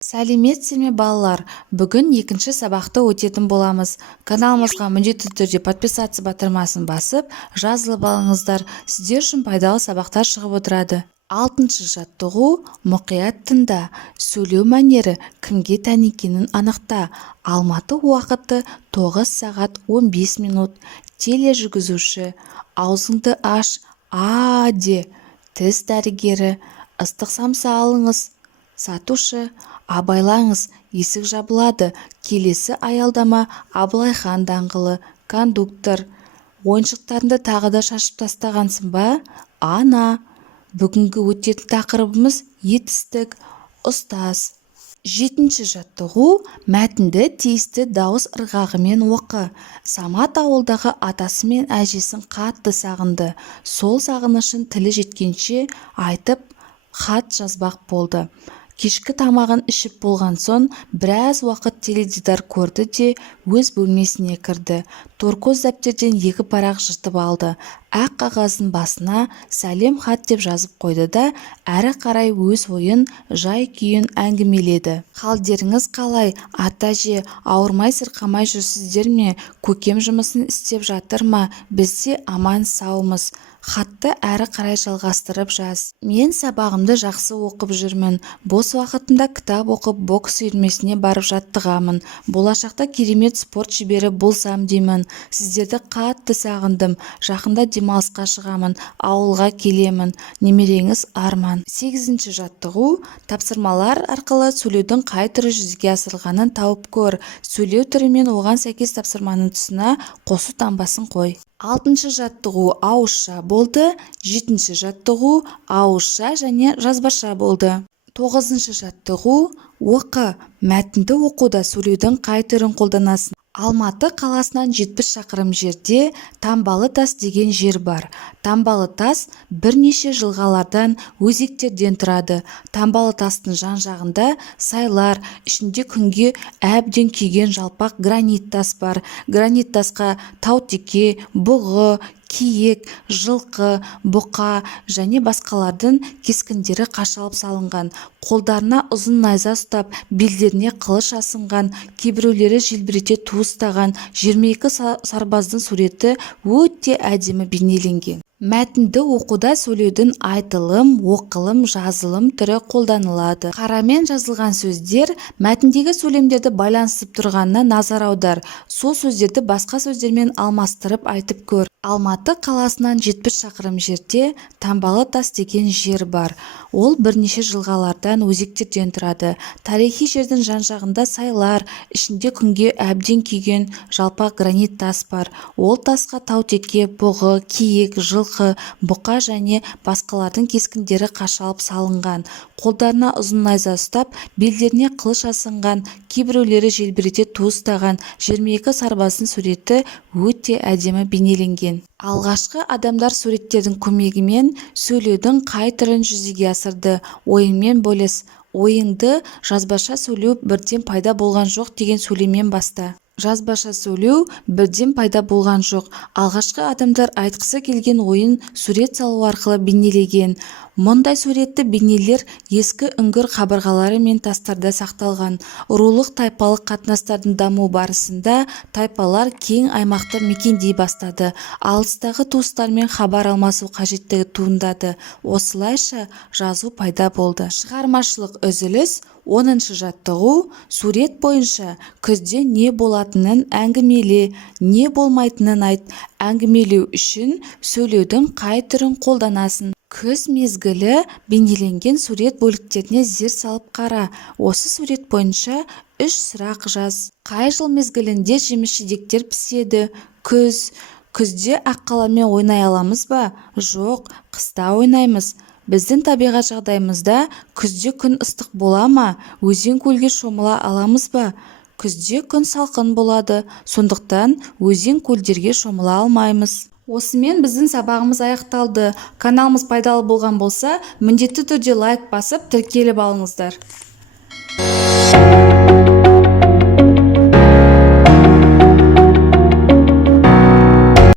Сәлеметсіздер ме балалар? Бүгін екінші сабақты өтетін боламыз. Каналымызға міндетті түрде подписаться батырмасын басып, жазылып алыңыздар. Сіздер үшін пайдалы сабақтар шығып отырады. 6-шы жаттығу мұқият тыңда. Сөйлеу мәнері кімге тән екенін анықта. Алматы уақыты 9 сағат 15 минут. Тележүргізуші: аузыңды аш, де. Тіс дәрігері: ыстық самса алыңыз. Сатушы: абайлаңыз, есік жабылады. Келесі аялдама Абылайхан даңғылы. Кондуктор: ойыншықтарыңды тағы да шашып тастағансың ба? Ана. Бүгінгі өтетін тақырыбымыз етістік. Ұстаз. 7-ші жаттығу мәтінді тиісті дауыс ырғағымен оқы. Самат ауылдағы атасы мен әжесін қатты сағынды. Сол сағынышын тілі жеткенше айтып хат жазбақ болды. Кешкі тамағын ішіп болған соң біраз уақыт теледидар көрді де өз бөлмесіне кірді. Торкөз дәптерден 2 парақ жыртып алды. Ақ қағаздың басына сәлем хат деп жазып қойды да әрі қарай өз ойын, жай күйін әңгімеледі. Қалдеріңіз қалай? Ата-әже, ауырмай сырқамай жүрсіздер ме? Көкем жұмысын істеп жатыр ма? Біз де аман саумыз. Хатты әрі қарай жалғастырып жаз. Мен сабағымды жақсы оқып жүрмін. Бос уақытымда кітап оқып, бокс үйірмесіне барып жаттығамын. Болашақта керемет спорт шебері болсам деймін. Сіздерді қатты сағындым. Жақында демалысқа шығамын. Ауылға келемін. Немереңіз Арман. 8-ші жаттығу тапсырмалар арқылы сөйлеудің қай түрі жүзеге асырылғанын тауып көр. Сөйлеу түрі мен оған сәйкес тапсырманың тұсына қосу таңбасын қой. 6-шы жаттығу ауызша болды. 7-ші жаттығу ауызша және жазбаша болды. 9-шы жаттығу оқы. Мәтінді оқуда сөйлеудің қай түрін қолданасың? Алматы қаласынан 70 шақырым жерде Тамбалы тас деген жер бар. Тамбалы тас бірнеше жылғалардан, өзектерден тұрады. Тамбалы тастың жан-жағында сайлар, ішінде күнге әбден күйген жалпақ гранит тас бар. Гранит тасқа таутеке, бұғы, киік, жылқы, бұқа және басқалардың кескіндері қашалып салынған. Қолдарына ұзын найза ұстап, белдеріне қылыш асынған, кейбіреулері желбірете ту ұстаған 22 сарбаздың суреті өте әдемі бейнеленген. Мәтінді оқуда сөйлеудің айтылым, оқылым, жазылым түрі қолданылады. Қарамен жазылған сөздер мәтіндегі сөйлемдерді байланысып тұрғанына назар аудар. Сол сөздерді басқа сөздермен алмастырып айтып көр. Алматы қаласынан 70 шақырым жерде Тамбалы тас деген жер бар. Ол бірнеше жылғалардан, өзектерден тұрады. Тарихи жердің жан-жағында сайлар, ішінде күнге әбден күйген жалпақ гранит тас бар. Ол тасқа таутеке, бұғы, киік, жылқы, бұқа және басқалардың кескіндері қашалып салынған. Қолдарына ұзын найза ұстап, белдеріне қылыш асынған, кейбіреулері желбірете ту ұстаған 22 сарбаздың суреті өте әдемі бейнеленген. Алғашқы адамдар суреттердің көмегімен сөйлеудің қай түрін жүзеге асырды? Ойыңмен бөліс. Ойыңды жазбаша сөйлеу бірден пайда болған жоқ деген сөйлеммен баста. Жазбаша сөйлеу бірден пайда болған жоқ. Алғашқы адамдар айтқысы келген ойын сурет салу арқылы бейнелеген. Мұндай суретті бейнелер ескі үңгір қабырғалары мен тастарда сақталған. Рулық тайпалық қатынастардың даму барысында тайпалар кең аймақты мекендей бастады. Алыстағы туыстармен хабар алмасу қажеттігі туындады. Осылайша жазу пайда болды. Шығармашылық үзіліс. 10-шы жаттығу сурет бойынша күзде не болатынын әңгімеле, не болмайтынын айт. Әңгімелеу үшін сөйлеудің қай түрін қолданасың? Күз мезгілі бейнеленген сурет бөліктеріне зер салып қара. Осы сурет бойынша 3 сұрақ жаз. Қай жыл мезгілінде жеміс-жидектер піседі? Күз. Күзде аққаламен ойнай аламыз ба? Жоқ, қыста ойнаймыз. Біздің табиғат жағдайымызда күзде күн ыстық бола ма? Өзен-көлге шомыла аламыз ба? Күзде күн салқын болады, сондықтан өзен-көлдерге шомыла алмаймыз. Осымен біздің сабағымыз аяқталды. Каналымыз пайдалы болған болса, міндетті түрде лайк басып, тіркеліп алыңыздар.